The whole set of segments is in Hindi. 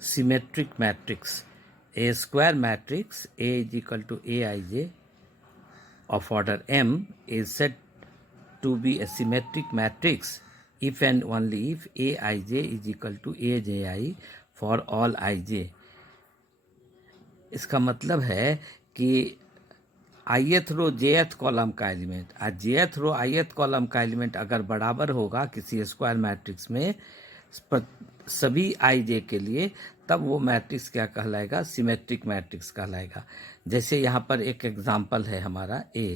symmetric matrix. A square matrix A is equal to Aij of order M is said to be a symmetric matrix if and only if Aij is equal to Aji for all ij. इसका मतलब है कि ith रो jth कॉलम का एलिमेंट और jth रो ith कॉलम का एलिमेंट अगर बराबर होगा किसी स्क्वायर मैट्रिक्स में सभी ij के लिए, तब वो मैट्रिक्स क्या कहलाएगा? सिमेट्रिक मैट्रिक्स कहलाएगा। जैसे यहाँ पर एक एग्जाम्पल है हमारा A,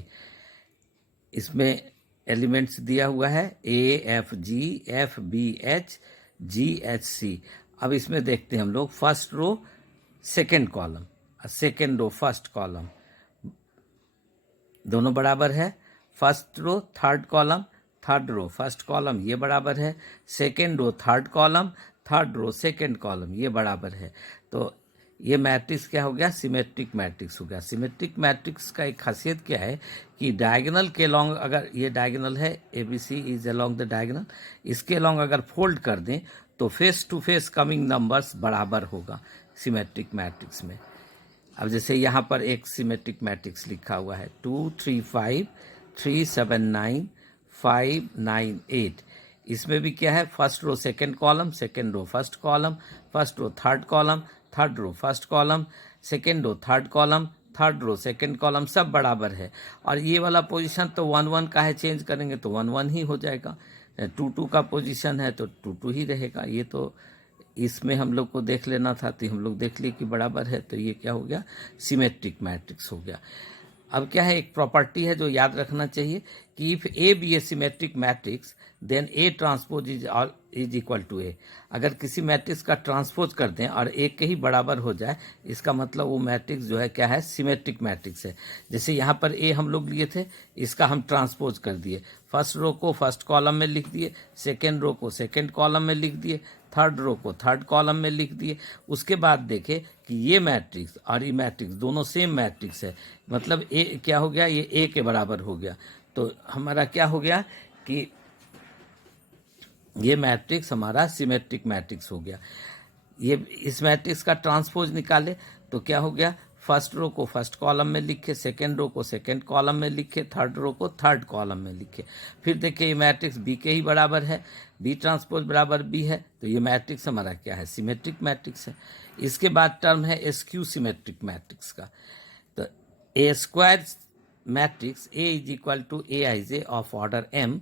इसमें एलिमेंट्स दिया हुआ है AFG FBH GHC। अब इसमें देखते हैं हम लोग first row second column, second row first column दोनों बराबर है। First row third column, third row first column ये बराबर है। Second row third column, third row second column ये बराबर है। तो ये मैट्रिक्स क्या हो गया? सिमेट्रिक मैट्रिक्स हो गया। सिमेट्रिक मैट्रिक्स का एक खासियत क्या है कि डायगोनल के लॉन्ग, अगर ये डायगोनल है ABC is along the diagonal, इसके लॉन्ग अगर फोल्ड कर दें तो face to face coming numbers बराबर होगा सिमेट्रिक मैट्रिक्स में। अब जैसे यहाँ पर एक सिमेट्रिक मैट्रिक्स लिखा हुआ है 2 3 5 3 7 9 5 9 8। इसमें भी क्या है? First row second column, second row first column, first row third column, third row first column, second row third column, third row second column, सब बराबर है। और ये वाला पोजीशन तो 1 1 का है, चेंज करेंगे तो 1 1 ही हो जाएगा। 2 2 का पोजीशन है तो 2 2 ही रहेगा। ये तो इसमें हम लोग को देख लेना था, तो हम लोग देख लिए कि बराबर है, तो ये क्या हो गया? सिमेट्रिक मैट्रिक्स हो गया। अब क्या है, एक प्रॉपर्टी है जो याद रखना चाहिए कि if A be a symmetric matrix then A transpose is equal to A. अगर किसी मैट्रिक्स का ट्रांसपोज कर दें और ए के ही बराबर हो जाए, इसका मतलब वो मैट्रिक्स जो है क्या है? सिमेट्रिक मैट्रिक्स है। जैसे यहाँ पर ए हम लोग लिए थे, इसका हम ट्रांसपोज कर दिए, फर्स्ट रो को फर्स्ट कॉलम में लिख दिए, सेकेंड रो को सेकेंड कॉलम में लिख दिए, थर्ड रो को थर्ड कॉलम में लिख दिए। उसके बाद देखें कि ये मैट्रिक्स और ये मैट्रिक्स दोनों सेम मैट्रिक्स है, मतलब ए क्या हो गया? ये ए के बराबर हो गया। तो हमारा क्या हो गया कि ये मैट्रिक्स हमारा सिमेट्रिक मैट्रिक्स हो गया। ये इस मैट्रिक्स का ट्रांसपोज निकाले तो क्या हो गया? फर्स्ट रो को फर्स्ट कॉलम में लिखे, सेकेंड रो को सेकेंड कॉलम में लिखे, थर्ड रो को थर्ड कॉलम में लिखे। फिर देखिए ये मैट्रिक्स बी के ही बराबर है, बी ट्रांसपोज बराबर बी है, तो ये मैट्रिक्स हमारा क्या है? सिमेट्रिक मैट्रिक्स है। इसके बाद टर्म है एसक्यू सिमेट्रिक मैट्रिक्स का। तो a square matrix A is equal to Aij of order M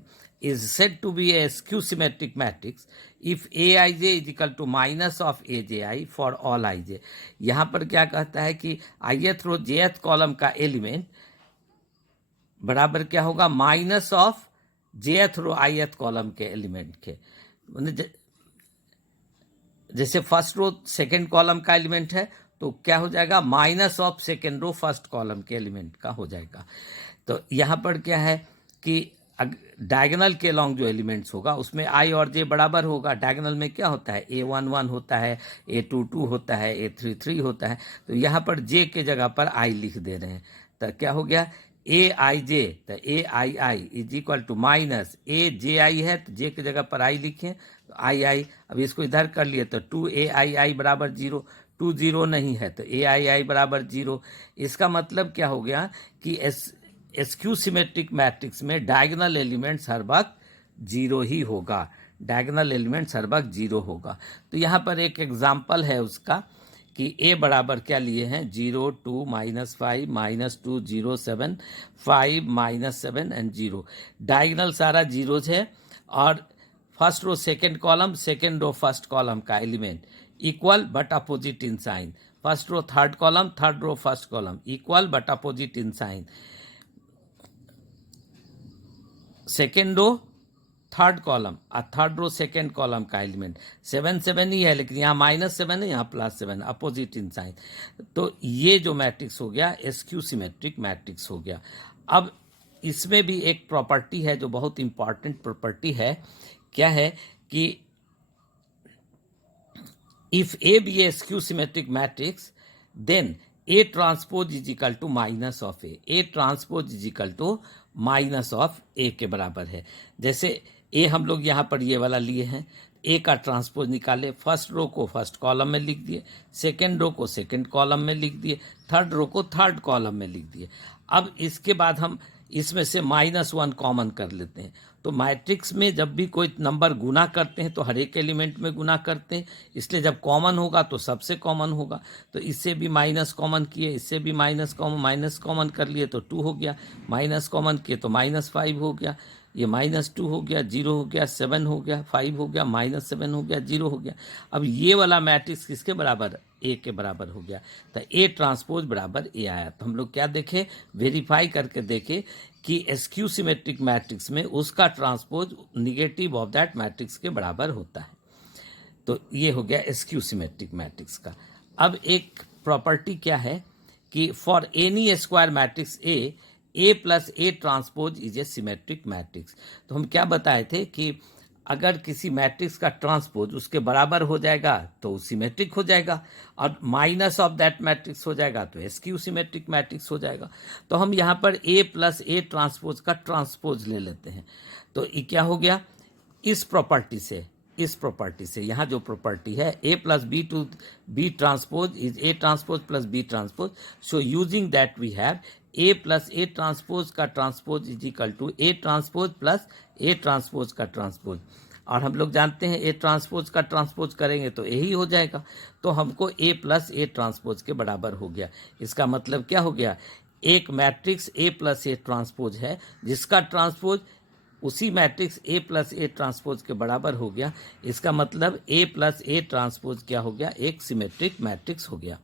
is said to be a skew symmetric matrix if Aij is equal to minus of Aji for all ij। यहाँ पर क्या कहता है कि ith रो jth कॉलम का एलिमेंट बराबर क्या होगा? Minus of jth row ith column के एलिमेंट के। जैसे फर्स्ट रो सेकेंड कॉलम का एलिमेंट है तो क्या हो जाएगा? Minus of second row first column के एलिमेंट का हो जाएगा। तो यहाँ पर क्या है कि डायगोनल के लॉन्ग जो एलिमेंट्स होगा उसमें आई और जे बराबर होगा। डायगोनल में क्या होता है? A1 1 होता है, A2 2 होता है, A3 3 होता है। तो यहाँ पर जे के जगह पर आई लिख दे रहे हैं, तो क्या हो गया? Aij, तो Aii is equal to minus Ji है तो जे की जगह पर आई लिखें तो आई। अब इसको इधर कर लिए तो 2Aii बराबर 0, 2 0 नहीं है तो Aii बराबर 0। इसका मतलब क्या हो गया कि एसक्यू सिमेट्रिक मैट्रिक्स में डायगोनल एलिमेंट्स हर वक्त 0 ही होगा, डायगोनल एलिमेंट्स हर वक्त 0 होगा। तो यहाँ पर एक एग्जाम्पल है उसका कि A बराबर क्या लिए हैं? 0 2 -5 -2 0 7 5 -7 एंड 0। डायगोनल सारा जीरोज है और first row second column, second row first column का element equal but opposite in sign. First row third column, third row first column equal but opposite in sign. Second row third column और थर्ड रो सेकेंड कॉलम का एलिमेंट 7 7 ही है, लेकिन यहाँ -7 है, यहाँ +7, अपोजिट इन साइन। तो ये जो मैट्रिक्स हो गया एसक्यू सिमेट्रिक मैट्रिक्स हो गया। अब इसमें भी एक प्रॉपर्टी है जो बहुत इंपॉर्टेंट प्रॉपर्टी है। क्या है कि if A be a skew symmetric matrix then A transpose is equal to minus of A transpose is equal to minus of A के बराबर है। जैसे A हम लोग यहाँ पर ये वाला लिए हैं, ए का ट्रांसपोज निकाले, फर्स्ट रो को फर्स्ट कॉलम में लिख दिए, सेकेंड रो को सेकेंड कॉलम में लिख दिए, थर्ड रो को थर्ड कॉलम में लिख दिए। अब इसके बाद हम इसमें से -1 कॉमन कर लेते हैं। तो मैट्रिक्स में जब भी कोई नंबर गुना करते हैं तो हर एक एलिमेंट में गुना करते हैं, इसलिए जब कॉमन होगा तो सबसे कॉमन होगा। तो इससे भी माइनस कॉमन किए, इससे भी माइनस कॉमन कर लिए तो 2 हो गया, माइनस कॉमन किए तो -5 हो गया, ये -2 हो गया, 0 हो गया, 7 हो गया, 5 हो गया, -7 हो गया, 0 हो गया। अब ये वाला मैट्रिक्स किसके बराबर? ए के बराबर हो गया। तो ए ट्रांसपोज बराबर ए आया। तो हम लोग क्या देखें, वेरीफाई करके देखें कि एसक्यू सिमेट्रिक मैट्रिक्स में उसका transpose negative of that matrix के बराबर होता है। तो ये हो गया एसक्यू सिमेट्रिक मैट्रिक्स का। अब एक प्रॉपर्टी क्या है कि for N E square matrix A plus A transpose is A symmetric matrix. तो हम क्या बताए थे कि अगर किसी मैट्रिक्स का ट्रांसपोज उसके बराबर हो जाएगा तो सिमेट्रिक हो जाएगा, और माइनस ऑफ दैट मैट्रिक्स हो जाएगा तो एसक्यू सिमेट्रिक मैट्रिक्स हो जाएगा। तो हम यहाँ पर ए प्लस ए ट्रांसपोज का ट्रांसपोज ले लेते हैं। तो ये क्या हो गया, इस प्रॉपर्टी से यहाँ जो प्रॉपर्टी है A plus B to B transpose is A transpose plus B transpose. So using that we have A plus A transpose का transpose is equal to A transpose plus A transpose का ट्रांसपोज। और हम लोग जानते हैं ए ट्रांसपोज का ट्रांसपोज करेंगे तो यही हो जाएगा। तो हमको ए प्लस ए ट्रांसपोज के बराबर हो गया। इसका मतलब क्या हो गया, एक matrix A plus A transpose है जिसका ट्रांसपोज उसी matrix A plus A transpose के बराबर हो गया। इसका मतलब ए प्लस ए ट्रांसपोज क्या हो गया, एक सिमेट्रिक मैट्रिक्स हो गया।